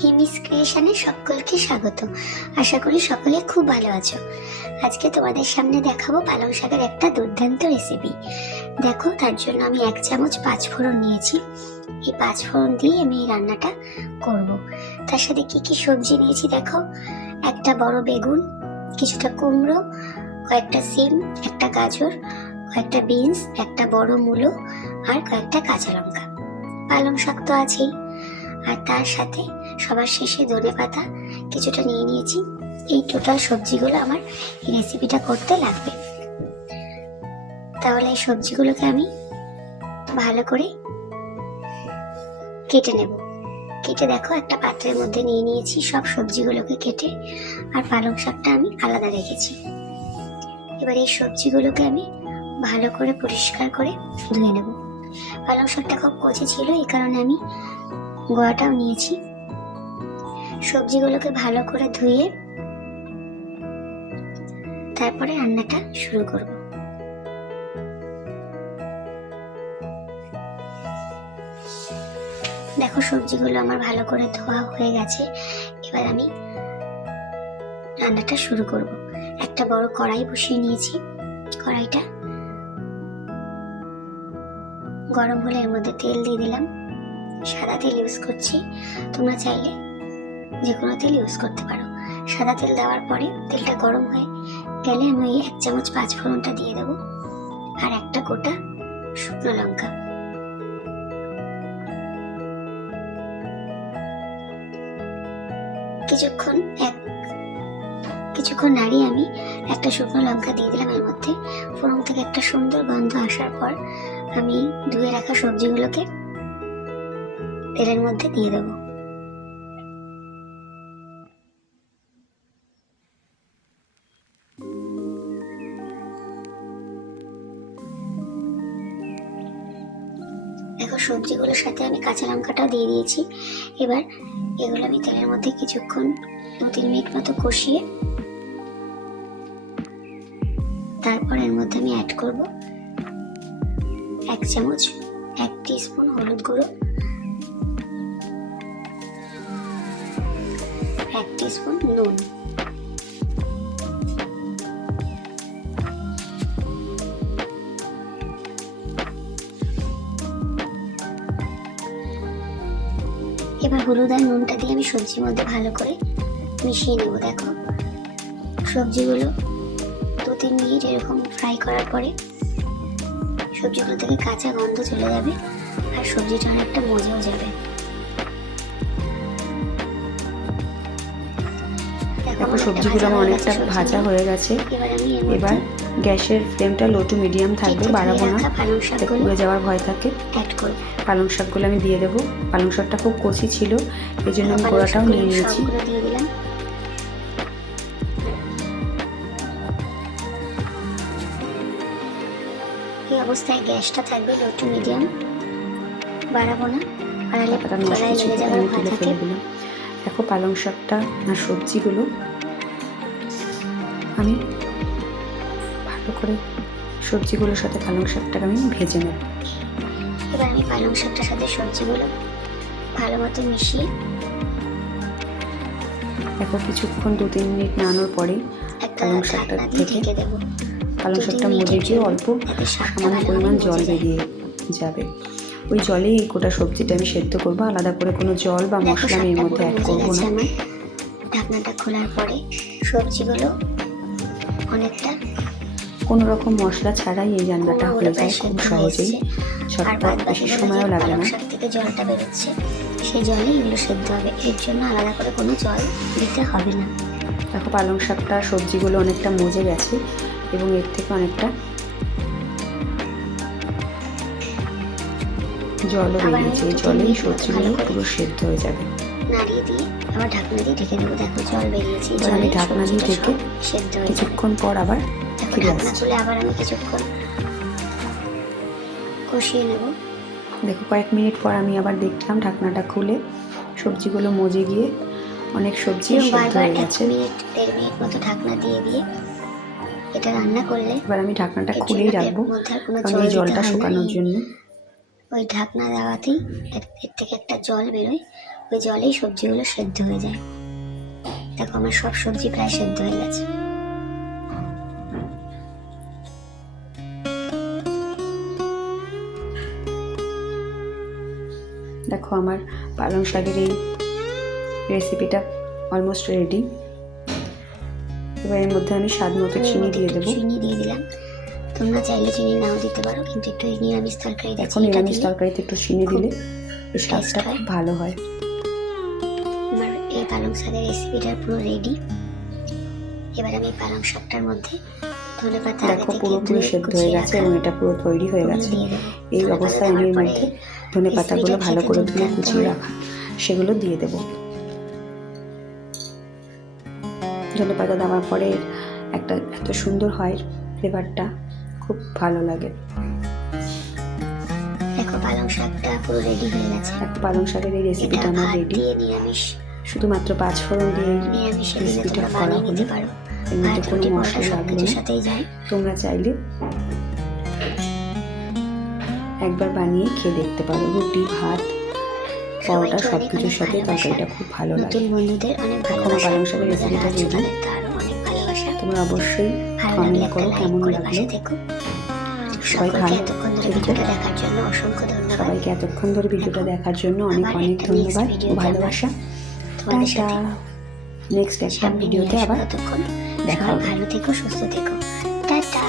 হিমিস ক্রিয়েশনে সকলকে স্বাগত। আশা করি সকলে খুব ভালো আছো। আজকে তোমাদের সামনে দেখাবো পালং শাকের একটা দুর্দান্ত রেসিপি। দেখো, তার জন্য আমি 1 চামচ 5 ফোড়ন নিয়েছি। এই 5 ফোড়ন দিয়ে আমি এই রান্নাটা করব। তার সাথে কি কি সবজি নিয়েছি দেখো, একটা বড় বেগুন, কিছুটা কুমড়ো, কয়েকটা সিম, একটা গাজর, কয়েকটা বিনস, একটা বড় মূলো আর কয়েকটা কাঁচা লঙ্কা। পালং শাক তো আছেই, আর তার সাথে সবার শেষে ধনেপাতা কিছুটা নিয়ে নিয়েছি। এই টোটাল সবজিগুলো আমার এই রেসিপিটা করতে লাগবে। তাহলে এই সবজিগুলোকে আমি ভালো করে কেটে নেব। কেটে দেখো একটা পাত্রের মধ্যে নিয়ে নিয়েছি সব সবজিগুলোকে কেটে, আর পালং শাকটা আমি আলাদা রেখেছি। এবার এই সবজিগুলোকে আমি ভালো করে পরিষ্কার করে ধুয়ে নেব। পালং শাকটা খুব কচি ছিল, এই কারণে আমি গোয়াটাও নিয়েছি। সবজিগুলোকে ভালো করে ধুয়ে তারপরে রান্নাটা শুরু করব। দেখো, সবজিগুলো আমার ভালো করে ধোয়া হয়ে গেছে। এবার আমি রান্নাটা শুরু করব। একটা বড় কড়াই বসিয়ে নিয়েছি। কড়াইটা গরম হলে এর মধ্যে তেল দিয়ে দিলাম। সাদা তেল ইউজ করছি, তোমরা চাইলে যে কোনো তেল ইউজ করতে পারো। সাদা তেল দেওয়ার পরে তেলটা গরম হয়ে গেলে আমি 1 চামচ 5 ফোড়নটা দিয়ে দেবো, আর একটা গোটা শুকনো লঙ্কা। কিছুক্ষণ নাড়িয়ে আমি একটা শুকনো লঙ্কা দিয়ে দিলাম এর মধ্যে। ফোড়ন থেকে একটা সুন্দর গন্ধ আসার পর আমি ধুয়ে রাখা সবজিগুলোকে তেলের মধ্যে দিয়ে দেবো। দেখো, সবজিগুলোর সাথে আমি কাঁচা লঙ্কাটাও দিয়ে দিয়েছি। এবার এগুলো আমি তেলের মধ্যে কিছুক্ষণ 2-3 মিনিট মতো কষিয়ে তারপর এর মধ্যে আমি অ্যাড করব 1 চামচ 1 টিস্পুন হলুদ গুঁড়ো, 1 টিস্পুন নুন। এবার হলুদ আর নুনটা দিয়ে আমি সবজির মধ্যে ভালো করে মিশিয়ে নেব। দেখো, সবজিগুলো 2-3 মিনিট এরকম ফ্রাই করার পরে সবজিগুলো থেকে কাঁচা গন্ধ চলে যাবে, আর সবজিটা অনেকটা মজেও যাবে। দেখো, সবজিগুলো আমার অনেকটা ভাজা হয়ে গেছে। এবার গ্যাসের ফ্লেমটা লো টু মিডিয়াম থাকবে, বাড়াবো না, পুড়ে যাওয়ার ভয় থাকে। পালং শাকগুলো আমি দিয়ে দেবো। পালং শাকটা খুব কচি ছিল, এই জন্য আমি গোড়াটাও নিয়ে নিয়েছি। এই অবস্থায় গ্যাসটা থাকবে লো টু মিডিয়াম, বাড়াবো না, বাড়ালে তলায় লেগে যাওয়ার ভয় থাকে। দেখো, পালং শাকটা আর সবজিগুলো আমি ভালো করে সবজিগুলোর সাথে পালং শাকটাকে আমি ভেজে নেব। এবার আমি পালং শাকটার সাথে সবজিগুলো ভালো মতো মিশিয়ে দেখো, কিছুক্ষণ 2-3 মিনিট নাড়ানোর পরে পালং শাকটা থেকে পালং শাকটা মজে গিয়ে অল্প সামান্য পরিমাণ জল বেরিয়ে যাবে। ওই জলেই এই গোটা সবজিটা আমি সেদ্ধ করবো, আলাদা করে কোনো জল বা মশলা আমি এর মধ্যে অ্যাড করবো না। ঢাকনাটা খোলার পরে সবজিগুলো অনেকটা কোনো রকম মশলা ছাড়াই এই রান্নাটা হয়ে যায় খুব সহজেই, ঝটপট, বেশি সময়ও লাগে না। শাক থেকে জলটা বেরোচ্ছে, সেই জলেই এগুলো সেদ্ধ হবে, এর জন্য আলাদা করে কোনো জল দিতে হবে না। দেখো, পালং শাকটা সবজিগুলো অনেকটা মজে গেছে এবং এর থেকে অনেকটা জলও বেরিয়েছে। এই জলেই সবজিগুলো পুরো সেদ্ধ হয়ে যাবে। নাড়িয়ে দিয়ে আবার ঢাকনা দিয়ে ঢেকে দেবো। দেখো, জল বেরিয়েছে, আমি ঢাকনা দিয়ে ঢেকে সেদ্ধ হয়ে কিছুক্ষণ পর আবার ফিরে আসছি। খুলে আবার আমি কিছুক্ষণ কষিয়ে নেব। দেখো, কয়েক মিনিট পর আমি আবার দেখলাম ঢাকনাটা খুলে সবজিগুলো মজে গিয়ে অনেক সবজি সেদ্ধ হয়ে গেছে। 1-1.5 মিনিট মতো ঢাকনা দিয়ে দিয়ে এটা রান্না করলে এবার আমি ঢাকনাটা খুলেই রাখবো, কারণ এই জলটা শুকানোর জন্য। ওই ঢাকনা দেওয়াতেই এর থেকে একটা জল বেরোয়, ওই জলেই সবজিগুলো সেদ্ধ হয়ে যায়। দেখো আমার সব সবজি প্রায় সেদ্ধ হয়ে গেছে। দেখো আমার পালং শাকের এই রেসিপিটা অলমোস্ট রেডি। এবার এর মধ্যে আমি স্বাদ মতো চিনি দিয়ে দেবো। চিনি দিয়ে দিলাম, তোমরা চাইলে চিনি নাও দিতে পারো, কিন্তু একটু নিরামিষ তরকারি এখন নিরামিষ তরকারিতে একটু চিনি দিলে এই স্বাদটা খুব ভালো হয়। আমার এই পালং শাকের রেসিপিটা পুরো রেডি। এবার আমি পালং শাকটার মধ্যে ধনেপাতা দেখো পুরোপুরি সেদ্ধ হয়ে গেছে এবং এটা পুরো তৈরি হয়ে গেছে। এই অবস্থায় আমি এর মধ্যে ধনেপাতাগুলো ভালো করে ধুয়ে কুচিয়ে রাখা সেগুলো দিয়ে দেব। ধনেপাতা দেওয়ার পরে একটা এত সুন্দর হয় ফ্লেভারটা, খুব ভালো লাগে। দেখো পালং শাকটা পুরো রেডি হয়ে গেছে। দেখো পালং শাকের এই রেসিপিটা আমার রেডি। নিরামিষ শুধুমাত্র 5 ফোড়ন দিয়ে রেসিপিটা করা হলো। এর মধ্যে কোনো মশলা লাগবে না। তোমরা চাইলে একবার বানিয়ে খেয়ে দেখতে পারো। রুটি, ভাত, পরোটা সব কিছুর সাথে তরকারিটা খুব ভালো লাগে। বন্ধুদের অনেক ভালোবাসা। পালং শাকের রেসিপিটা রেডি। তোমরা অবশ্যই কমেন্ট করো কেমন লাগলো। সবাই ভালো থেকো। সবাইকে এতক্ষণ ধরে ভিডিওটা দেখার জন্য অনেক অনেক ধন্যবাদ ও ভালোবাসা। টাটা। নেক্সট একটা ভিডিওতে আবার দেখা হবে। ভালো থেকো, সুস্থ থেকো। টাটা।